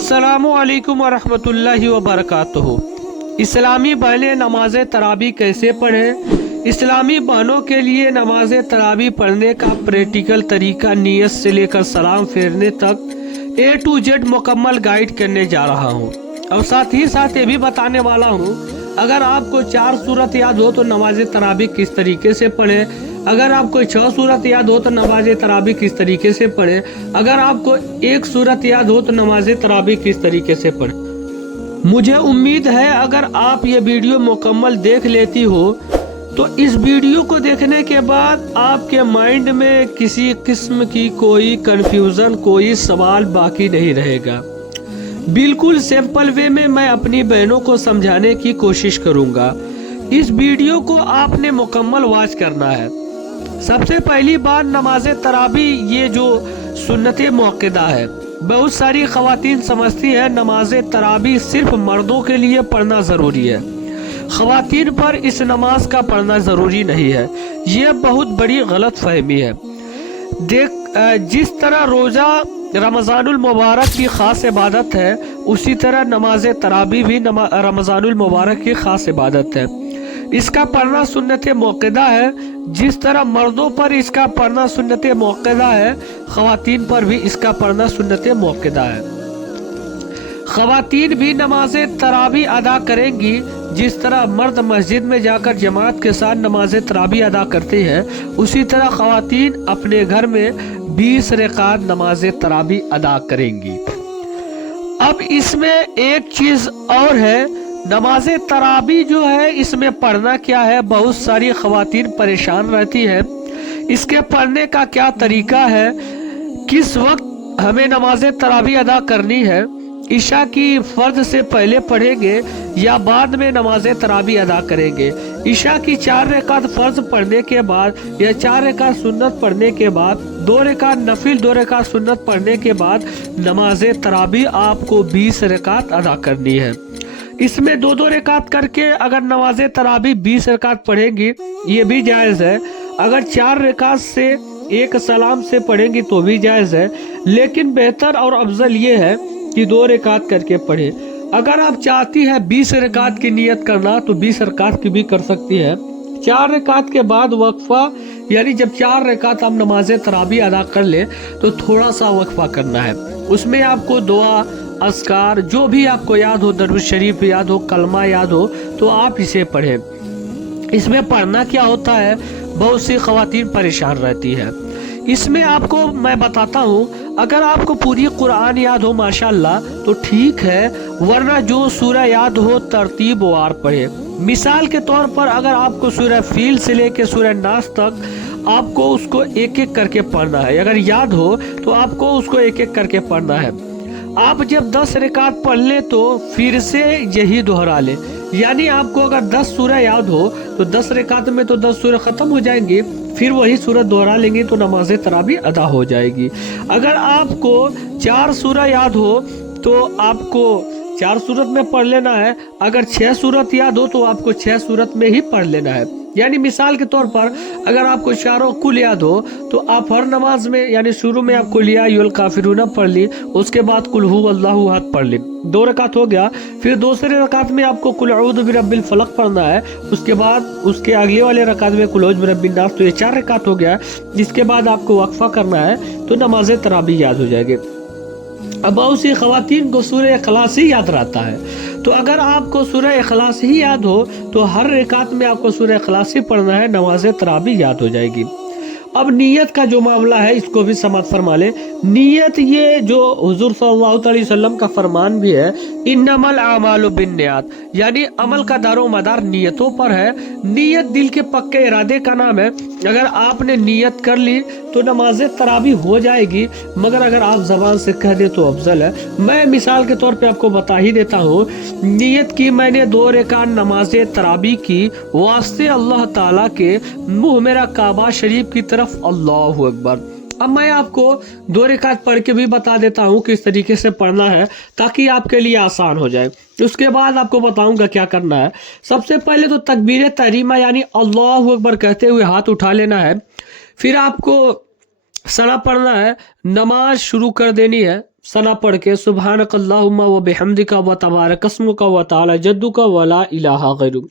अस्सलामुअलैकुम वरहमतुल्लाहि वबरकातुहू। इस्लामी बहनें नमाज तरावी कैसे पढ़ें? इस्लामी बहनों के लिए नमाज तरावी पढ़ने का प्रैक्टिकल तरीका नियत से लेकर सलाम फेरने तक A to Z मुकम्मल गाइड करने जा रहा हूँ। और साथ ही साथ ये भी बताने वाला हूँ, अगर आपको 4 सूरत याद हो तो नमाज तरावी किस तरीके से पढ़ें, अगर आपको 6 सूरत याद हो तो नमाज तरावी किस तरीके से पढ़ें, अगर आपको 1 सूरत याद हो तो नमाज तरावी किस तरीके से पढ़ें। मुझे उम्मीद है अगर आप ये वीडियो मुकम्मल देख लेती हो तो इस वीडियो को देखने के बाद आपके माइंड में किसी किस्म की कोई कंफ्यूजन, कोई सवाल बाकी नहीं रहेगा। बिल्कुल सिंपल वे में मैं अपनी बहनों को समझाने की कोशिश करूंगा। इस वीडियो को आपने मुकम्मल वॉच करना है। सबसे पहली बात, नमाज तरावी ये जो सुन्नत मुअक्कदा है, बहुत सारी ख़वातीन समझती है नमाज तरावी सिर्फ मर्दों के लिए पढ़ना ज़रूरी है, ख़वातीन पर इस नमाज का पढ़ना ज़रूरी नहीं है। ये बहुत बड़ी गलत फहमी है। जिस तरह रोज़ा रमज़ानुल मुबारक की ख़ास इबादत है, उसी तरह नमाज तरावी भी रमज़ानुल मुबारक की ख़ास इबादत है। इसका पढ़ना सुन्नत मुअक्कदा है। जिस तरह मर्दों पर इसका पढ़ना सुन्नत मुअक्कदा है, ख़वातीन पर भी इसका पढ़ना सुन्नत मुअक्कदा है। ख़वातीन भी नमाज तरावी अदा करेंगी जिस तरह मर्द मस्जिद में जाकर जमात के साथ नमाज तरावी अदा करते हैं, उसी तरह ख़वातीन अपने घर में 20 रकात नमाज तरावी अदा करेंगी। अब इसमें एक चीज़ और है, नमाज तरावी जो है इसमें पढ़ना क्या है, बहुत सारी ख़वातीन परेशान रहती है। इसके पढ़ने का क्या तरीका है, किस वक्त हमें नमाज तरावी अदा करनी है, इशा की फ़र्ज से पहले पढ़ेंगे या बाद में नमाज तरावी अदा करेंगे, इशा की 4 रकात फ़र्ज पढ़ने के बाद या 4 रकात सुन्नत पढ़ने के बाद, 2 रकात नफिल 2 रकात सुन्नत पढ़ने के बाद नमाज तरावी आपको 20 रकात अदा करनी है। इसमें 2-2 रकात करके अगर नमाज तरावी 20 रकात पढ़ेंगी ये भी जायज़ है। अगर 4 रकात से एक सलाम से पढ़ेंगी तो भी जायज़ है, लेकिन बेहतर और अफजल ये है कि 2 रकात करके पढ़े। अगर आप चाहती है 20 रकात की नियत करना तो 20 रकात की भी कर सकती है। 4 रकात के बाद वक्फा, यानी जब 4 रकात आप नमाज तरावी अदा कर ले तो थोड़ा सा वक्फा करना है। उसमें आपको दुआ, अस्कार जो भी आपको याद हो, दरूद शरीफ याद हो, कलमा याद हो, तो आप इसे पढ़ें। इसमें पढ़ना क्या होता है, बहुत सी ख़वातीन परेशान रहती है। इसमें आपको मैं बताता हूँ, अगर आपको पूरी कुरान याद हो माशाल्लाह तो ठीक है, वरना जो सूरह याद हो तरतीब वार पढ़े। मिसाल के तौर पर अगर आपको सूरह फील से लेकर सूरह नास तक आपको उसको एक एक करके पढ़ना है, अगर याद हो तो आपको उसको एक एक करके पढ़ना है। आप जब 10 रकात पढ़ ले तो फिर से यही दोहरा ले, यानी आपको अगर 10 सूरह याद हो तो 10 रकात में तो 10 सूरह ख़त्म हो जाएंगी, फिर वही सूरत दोहरा लेंगे तो नमाज तरावी अदा हो जाएगी। अगर आपको 4 सूरह याद हो तो आपको 4 सूरत में पढ़ लेना है, अगर 6 सूरत याद हो तो आपको 6 सूरत में ही पढ़ लेना है। यानी मिसाल के तौर पर अगर आपको चारों कुल याद हो तो आप हर नमाज में, यानी शुरू में आप कुल या अय्युहल काफिरून पढ़ ली, उसके बाद कुल हु अल्लाहु अहद पढ़ ली, 2 रकात हो गया। फिर दूसरे रकात में आपको कुल अऊज़ु बिरब्बिल फलक पढ़ना है, उसके बाद उसके अगले वाले रकात में कुल औज़ु बिरब्बिन नास, तो ये 4 रकात हो गया। जिसके बाद आपको वक्फा करना है तो नमाज तरावी याद हो जाएगी। अब बहुत सी ख़वातीन को सूरह इखलास ही याद रहता है, तो अगर आपको सूरह इखलास ही याद हो तो हर रकात में आपको सूरह इखलास ही पढ़ना है, नमाज तरावी याद हो जाएगी। अब नियत का जो मामला है इसको भी समझ फरमा ले। नियत ये जो हुजूर सल्लल्लाहु अलैहि वसल्लम का फरमान भी है, इन्नमल आमालु बिन्नियात, यानी अमल का दारो मदार नियतों पर है। नियत दिल के पक्के इरादे का नाम है। अगर आपने नियत कर ली तो नमाज तरावी हो जाएगी, मगर अगर आप जबान से कह दे तो अफजल है। मैं मिसाल के तौर पे आपको बता ही देता हूँ, नियत की मैंने 2 रकात नमाज तरावी की वास्ते अल्लाह ताला के, मुँह मेरा काबा शरीफ की तरफ, अल्लाहु अकबर। अब मैं आपको 2 रकात पढ़ के भी बता देता हूँ किस तरीके से पढ़ना है ताकि आपके लिए आसान हो जाए। उसके बाद आपको बताऊंगा क्या करना है। सबसे पहले तो तकबीर तहरीमा यानी अल्लाहु अकबर कहते हुए हाथ उठा लेना है। फिर आपको सना पढ़ना है, नमाज शुरू कर देनी है। सना पढ़ के सुबहानक अल्लाहुम्मा व बिहम्दिका व तबारक अस्मुका व तआला जद्दुका व ला इलाहा गैरुक।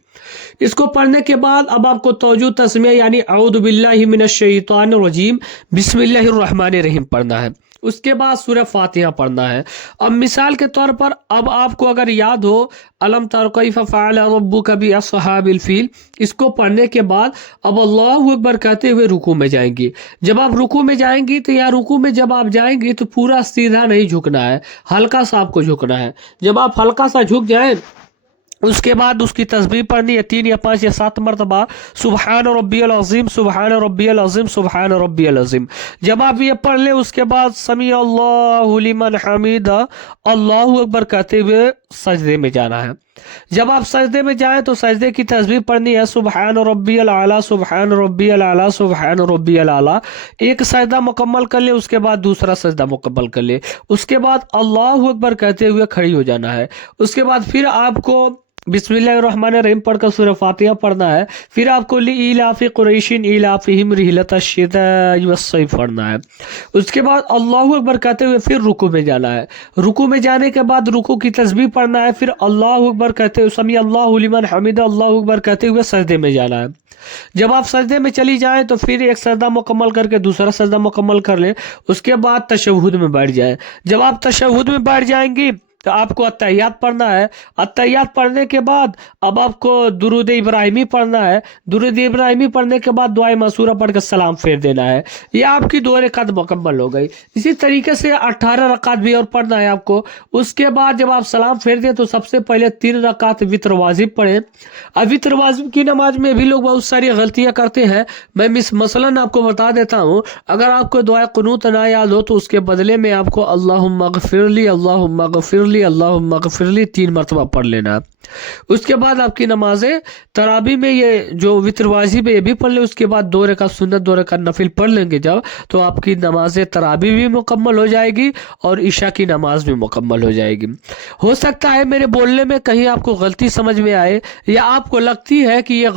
इसको पढ़ने के बाद अब आपको तौजु तस्मिया यानी औदु बिल्लाहि मिनश शैतानिर रजीम बिस्मिल्लाहिर रहमानिर रहीम पढ़ना है। उसके बाद सूरह फातिहा पढ़ना है। अब मिसाल के तौर पर अब आपको अगर याद हो अलम तर कैफ फ़अल रब्बुका बि अस्हाबिल फील, इसको पढ़ने के बाद अब अल्लाहु अकबर कहते हुए रुकू में जाएंगी। जब आप रुकू में जाएंगी तो यहाँ रुकू में जब आप जाएंगी तो पूरा सीधा नहीं झुकना है, हल्का सा आपको झुकना है। जब आप हल्का सा झुक जाएं उसके बाद उसकी तस्बीह पढ़नी है 3 या 5 या 7 मरतबा, सुबहान रब्बियल अज़ीम सुबहान रब्बियल अज़ीम सुबहान रब्बियल अज़ीम। जब आप ये पढ़ ले उसके बाद समी अल्लाहु लिमन हमीदा अल्लाहु अकबर कहते हुए सजदे में जाना है। जब आप सजदे में जाएं तो सजदे की तस्बीह पढ़नी है सुबहान रब्बियल आला सुबहान रब्बियल आला सुबहान रब्बियल आला। एक सजदा मुकम्मल कर ले उसके बाद दूसरा सजदा मुकम्मल कर ले, उसके बाद अल्लाहु अकबर कहते हुए खड़ी हो जाना है। उसके बाद फिर आपको बिस्मिल्लाहिर्रहमानिर्रहीम पढ़कर सूरह फातिहा पढ़ना है। फिर आपको लिइलाफि कुरैशिन इलाफिहिम रिहलतश शिताइ वस्सैफ पढ़ना है। उसके बाद अल्लाहु अकबर कहते हुए फिर रुकू में जाना है। रुकू में जाने के बाद रुकू की तस्बीह पढ़ना है। फिर अल्लाहु अकबर कहते हुए समी अल्लाहु लिमन हमीदा अल्लाहु अकबर कहते हुए सजदे में जाना है। जब आप सजदे में चली जाएं तो फिर एक सजदा मुकम्मल करके दूसरा सजदा मुकम्मल कर ले, उसके बाद तशहुद में बैठ जाए। जब आप तशहुद में बैठ जाएंगी तो आपको अत्तहियात पढ़ना है। अत्तहियात पढ़ने के बाद अब आपको दुरूद इब्राहिमी पढ़ना है। दुरूद इब्राहिमी पढ़ने के बाद दुआए मसूरा पढ़ कर सलाम फेर देना है। ये आपकी 2 रकात मुकम्मल हो गई। इसी तरीके से 18 रकात भी और पढ़ना है आपको। उसके बाद जब आप सलाम फेर दें तो सबसे पहले 3 रकात वित्र वाजिब पढ़ें। अब वित्र वाजिब की नमाज में भी लोग बहुत सारी गलतियां करते हैं। मैं मसलन आपको बता देता हूँ, अगर आपको दुआ कुनूत ना याद हो तो उसके बदले में आपको अल्लाहुम्मा गफिरली अल्लाहुम्मा गफिरली अल्लाहुम्मा गफिरली 3 मरतबा पढ़ लेना। उसके बाद आपकी नमाजें तरावी में ये जो वित्र वाजिब है ये भी पढ़ ले। उसके बाद 2 रकात सुन्नत 2 रकात नफिल पढ़ लेंगे जब, तो आपकी नमाजें तरावी भी मुकम्मल हो जाएगी और ईशा की नमाज भी मुकम्मल हो जाएगी। हो सकता है मेरे बोलने में कहीं आपको गलती समझ में आए या आपको लगती है कि ये